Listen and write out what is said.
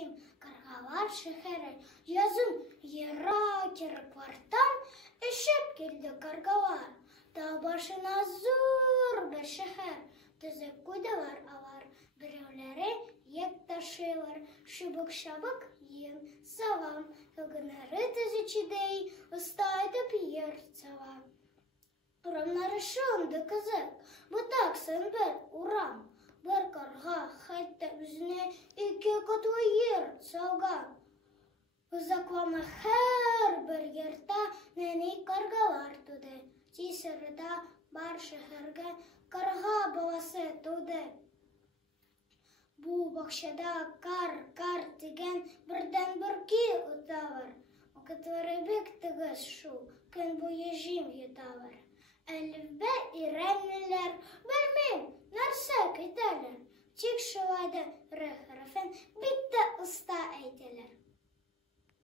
дим, каргалар шәһәре. Язым ерак квартан, эшеп килде каргалар. Та башына зур бер шәһәр, төзеп куйдылар алар. Берәүләре ек ташыйлар, шыбык-шабык ем салам. Кылгыннары төзүчедәй, оста итеп ер сала. Урамнары шундый кызык, ботаксын бер урам. Бер карга хәтта үзенә 2 катлы йорт салган. Озаклама һәрбер йортта нәни каргалар туды. Тиз арада бар шәһәргә карга баласы туды. Бу бакчада кар дигән бердән-бер уталар. Вакытлары бик тыгыз шул, көн буе җим йоталар. Әлбә ирәннеләр, белмим, нәрсә көтәләр. Тик шулай да р хәрефен бик тә оста әйтәләр.